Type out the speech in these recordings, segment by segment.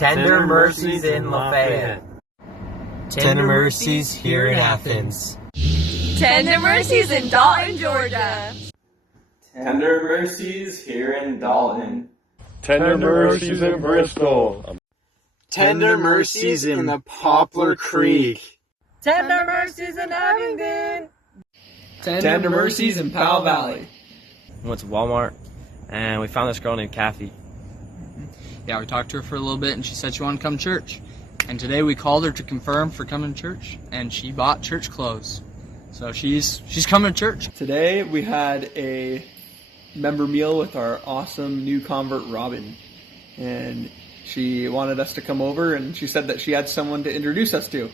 Tender Mercies in Lafayette. Tender Mercies here in Athens. Tender Mercies in Dalton, Georgia. Tender Mercies here in Dalton. Tender Mercies in Bristol. Tender Mercies in the Poplar Creek. Tender Mercies in Abingdon. Tender Mercies in Powell Valley. We went to Walmart and we found this girl named Kathy. Yeah, we talked to her for a little bit and she said she wanted to come to church. And today we called her to confirm for coming to church and she bought church clothes. So she's coming to church. Today we had a member meal with our awesome new convert Robin. And she wanted us to come over and she said that she had someone to introduce us to.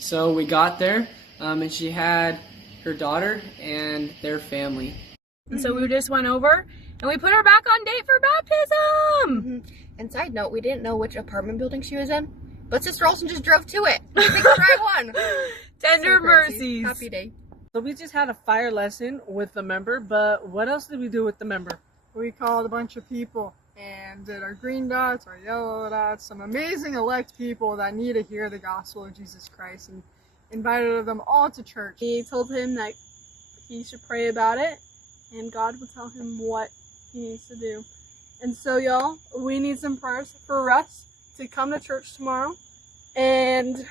So we got there and she had her daughter and their family. And so we just went over and we put her back on date for baptism. And side note, we didn't know which apartment building she was in, but Sister Olsen just drove to it. Take the right one. Tender Mercies. Happy day. So we just had a fire lesson with the member, but what else did we do with the member? We called a bunch of people and did our green dots, our yellow dots, some amazing elect people that need to hear the gospel of Jesus Christ, and invited them all to church. We told him that he should pray about it and God will tell him what he needs to do. And so y'all, we need some prayers for us to come to church tomorrow. And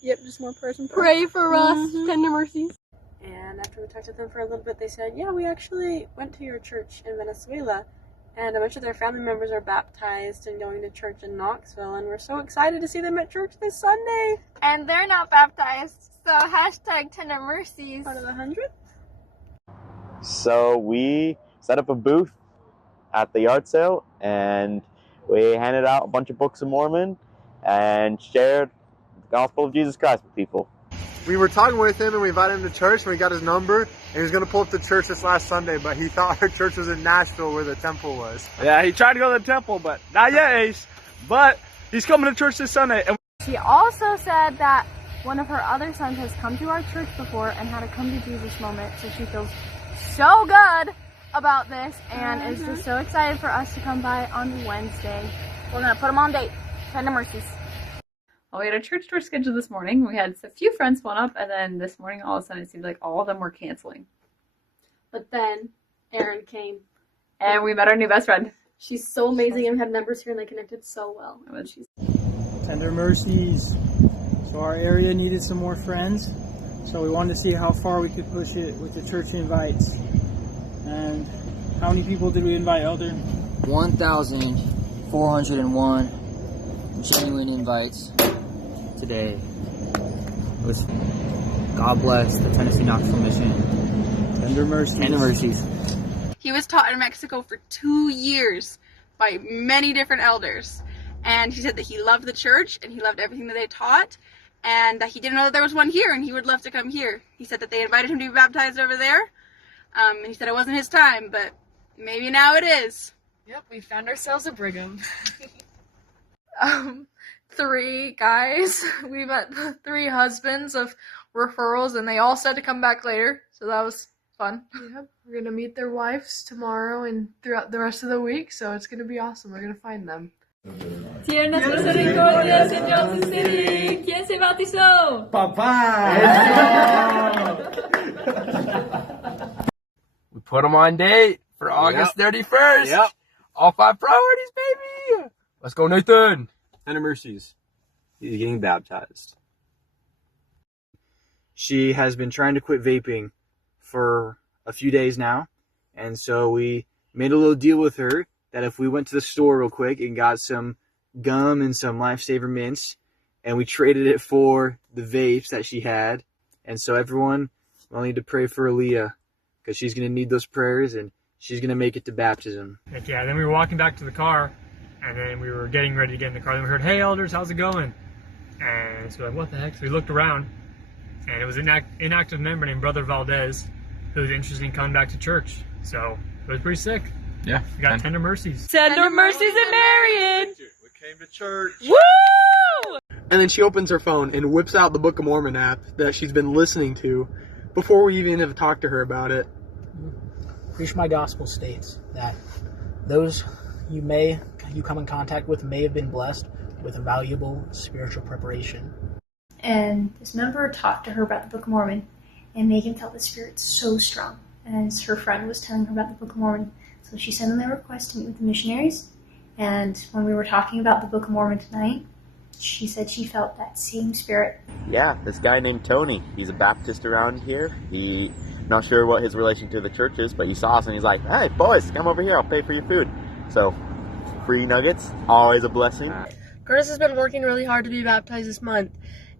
yep, just more prayers and pray for us, Tender Mercies. And after we talked to them for a little bit, they said, yeah, we actually went to your church in Venezuela, and a bunch of their family members are baptized and going to church in Knoxville, and we're so excited to see them at church this Sunday. And they're not baptized, so hashtag Tender Mercies. Part of the 100? So we set up a booth at the yard sale, and we handed out a bunch of books of Mormon and shared the gospel of Jesus Christ with people. We were talking with him and we invited him to church and we got his number, and he was going to pull up to church this last Sunday, but he thought our church was in Nashville where the temple was. Yeah, he tried to go to the temple, but not yet, Ace. But he's coming to church this Sunday. And She also said that one of her other sons has come to our church before and had a come to Jesus moment, so she feels so good about this and is just so excited for us to come by on Wednesday. We're going to put them on date. Tender Mercies. Well, we had a church tour scheduled this morning. We had a few friends phone up, and then this morning all of a sudden it seemed like all of them were canceling. But then Erin came. And we met our new best friend. She's so amazing and had members here and they connected so well. Tender Mercies. So our area needed some more friends, so we wanted to see how far we could push it with the church invites. And how many people did we invite, Elder? 1,401 genuine invites today. God bless the Tennessee Knoxville Mission. Tender Mercies. Tender Mercies. He was taught in Mexico for 2 years by many different elders. And he said that he loved the church and he loved everything that they taught, and that he didn't know that there was one here and he would love to come here. He said that they invited him to be baptized over there. And he said it wasn't his time, but maybe now it is. Yep, we found ourselves a Brigham. 3 guys. We met 3 husbands of referrals and they all said to come back later, so that was fun. Yep, we're going to meet their wives tomorrow and throughout the rest of the week, so it's going to be awesome. We're going to find them. Tiernas misericordias en Johnson City. ¿Quién se bautizó? Papá! We put them on date for August 31st. Yep. All 5 priorities, baby. Let's go, Nathan. Tender Mercies. He's getting baptized. She has been trying to quit vaping for a few days now, and so we made a little deal with her that if we went to the store real quick and got some gum and some Lifesaver mints, and we traded it for the vapes that she had. And so everyone will need to pray for Aaliyah, because she's going to need those prayers and she's going to make it to baptism. Heck yeah, then we were walking back to the car, and then we were getting ready to get in the car, and we heard, hey elders, how's it going? And so we're like, what the heck? So we looked around, and it was an inactive member named Brother Valdez who was interested in coming back to church. So it was pretty sick. Yeah. We got Tender Mercies. Tender Mercies in Marion. We came to church. Woo! And then she opens her phone and whips out the Book of Mormon app that she's been listening to before we even have talked to her about it. Preach My Gospel states that those you may you come in contact with may have been blessed with valuable spiritual preparation. And this member talked to her about the Book of Mormon, and Megan felt the Spirit so strong as her friend was telling her about the Book of Mormon. So she sent in their request to meet with the missionaries, and when we were talking about the Book of Mormon tonight, she said she felt that same Spirit. Yeah, this guy named Tony, he's a Baptist around here. Not sure what his relation to the church is, but he saw us and he's like, hey boys, come over here, I'll pay for your food. So, free nuggets, always a blessing. Curtis has been working really hard to be baptized this month,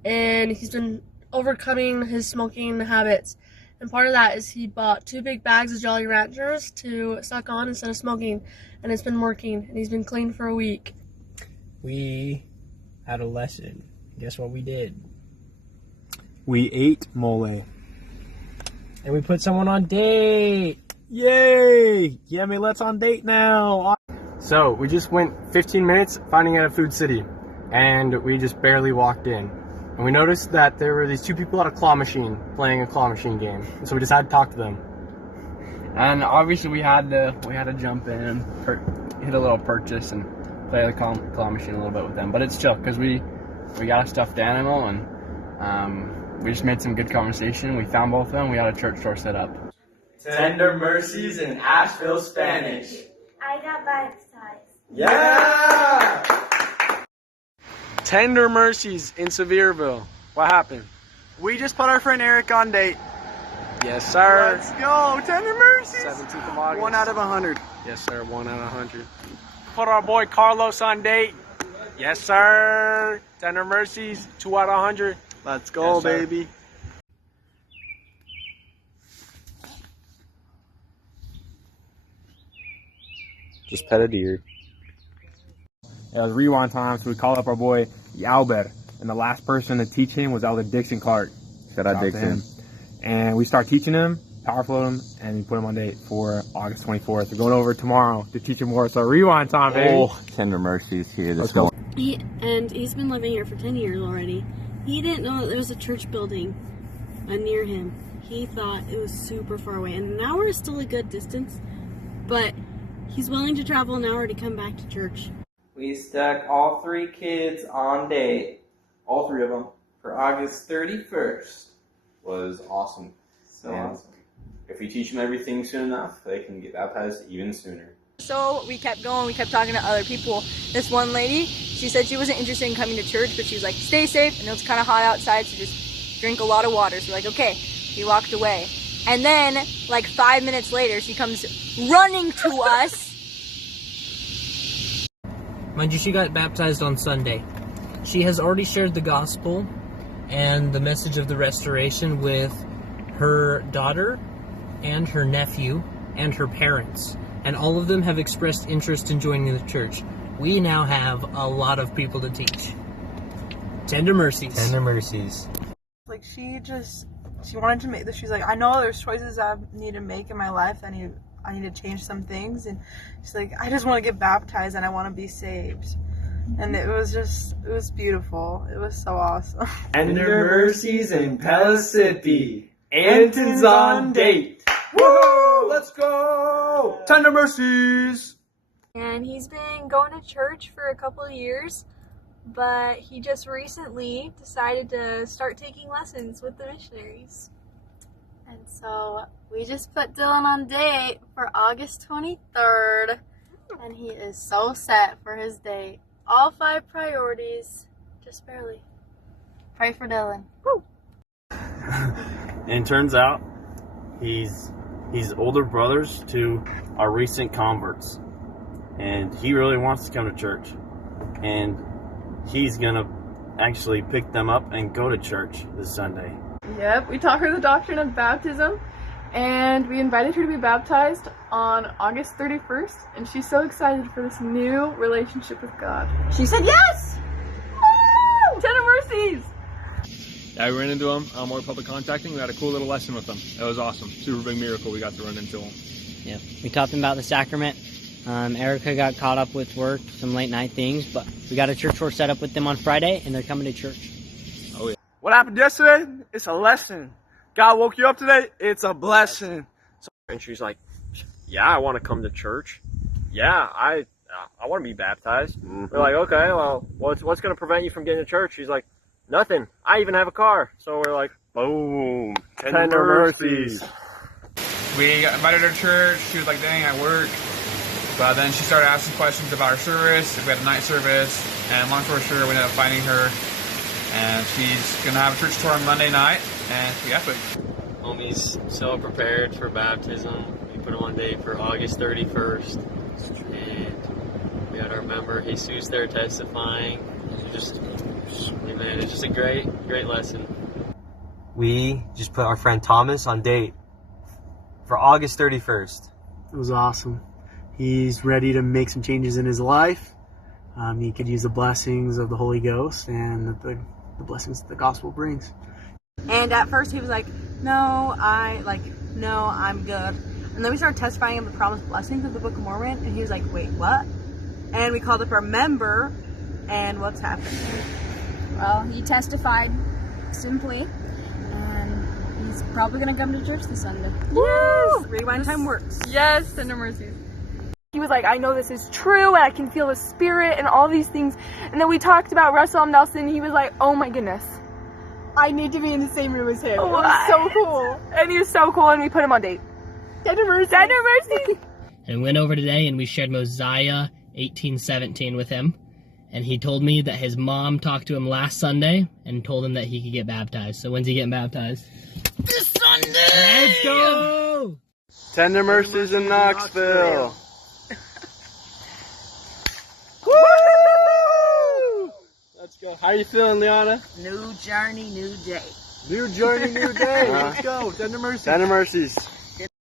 and he's been overcoming his smoking habits. And part of that is he bought 2 big bags of Jolly Ranchers to suck on instead of smoking, and it's been working, and he's been clean for a week. We had a lesson. Guess what we did? We ate mole. And we put someone on date. Yay! Yummy, let's on date now. So we just went 15 minutes finding out a food city, and we just barely walked in. And we noticed that there were these 2 people at a claw machine playing a claw machine game. And so we decided to talk to them. And obviously we had to jump in and hit a little purchase and play the claw machine a little bit with them. But it's chill because we got a stuffed animal, and we just made some good conversation. We found both of them. We had a church store set up. Tender Mercies in Asheville, Spanish. I got baptized. Yeah! Tender Mercies in Sevierville. What happened? We just put our friend Eric on date. Yes, sir. Let's go. Tender Mercies. 17th of August. 1 out of 100. Yes, sir. 1 out of 100. Put our boy Carlos on date. Yes, sir. Tender Mercies. 2 out of 100. Let's go, Yes, sir. baby. Just pet a deer. It was rewind time, so we called up our boy Albert, and the last person to teach him was Elder Dixon Clark. Shout out Dixon. And we started teaching him, power flowed him, and we put him on date for August 24th. We're going over tomorrow to teach him more. So rewind time, baby. Oh, Tender Mercies here. Let's go. He's been living here for 10 years already. He didn't know that there was a church building near him. He thought it was super far away. And an hour is still a good distance, but he's willing to travel an hour to come back to church. We stuck all 3 kids on date. All 3 of them. For August 31st. Was awesome. So And awesome. If we teach them everything soon enough, they can get baptized even sooner. So we kept going, we kept talking to other people. This one lady, she said she wasn't interested in coming to church, but she was like, stay safe, and it was kind of hot outside, so just drink a lot of water. So we're like, okay. We walked away. And then, like 5 minutes later, she comes running to us. Mind you, she got baptized on Sunday. She has already shared the gospel and the message of the restoration with her daughter and her nephew and her parents. And all of them have expressed interest in joining the church. We now have a lot of people to teach. Tender Mercies. Tender Mercies. Like she wanted to make this. She's like, I know there's choices I need to make in my life. I need to change some things. And she's like, I just want to get baptized and I want to be saved. And it was beautiful. It was so awesome. Tender Mercies in Pellissippi. Anton's on date. Woo! Let's go! Tender Mercies! And he's been going to church for a couple of years, but he just recently decided to start taking lessons with the missionaries. And so we just put Dylan on date for August 23rd, and he is so set for his date. All 5 priorities, just barely. Pray for Dylan. Woo! And it turns out he's older brothers to our recent converts, and he really wants to come to church, and he's gonna actually pick them up and go to church this Sunday. Yep, we taught her the doctrine of baptism, and we invited her to be baptized on August 31st, and she's so excited for this new relationship with God. She said yes! Woo! Tender Mercies! Yeah, we ran into them. More public contacting. We had a cool little lesson with them. It was awesome. Super big miracle we got to run into them. Yeah, we taught them about the sacrament. Erica got caught up with work, some late night things, but we got a church tour set up with them on Friday, and they're coming to church. Oh, yeah. What happened yesterday? It's a lesson. God woke you up today? It's a blessing. And she's like, yeah, I want to come to church. Yeah, I I want to be baptized. We're like, okay, well, what's going to prevent you from getting to church? She's like, nothing. I even have a car. So we're like, boom, tender mercies. We got invited to church. She was like, dang, I work. But then she started asking questions about our service, if we had a night service. And long story short, we ended up finding her. And she's going to have a church tour on Monday night. And we got it. Homie's so prepared for baptism. We put him on date for August 31st. And we had our member Jesus there testifying. Man, it's just a great lesson. We just put our friend Thomas on date for August 31st. It was awesome. He's ready to make some changes in his life. He could use the blessings of the Holy Ghost and the blessings that the gospel brings. And at first he was like, no, I'm good. And then we started testifying of the promised blessings of the Book of Mormon, and he was like, wait, what? And we called up our member, and what's happened? Well, he testified simply, and he's probably going to come to church this Sunday. Yes! Rewind time works. Yes, Tender Mercies. He was like, I know this is true, and I can feel the Spirit and all these things. And then we talked about Russell M. Nelson, and he was like, oh my goodness, I need to be in the same room as him. It was so cool. And he was so cool, and we put him on date. Tender Mercy. Tender Mercy. And went over today and we shared Mosiah 18:17 with him. And he told me that his mom talked to him last Sunday and told him that he could get baptized. So when's he getting baptized? This Sunday! Let's go! Tender Mercies in Knoxville. Woo! Let's go. How you feeling, Liana? New journey, new day. New journey, new day. Let's go. Tender Mercies. Tender Mercies.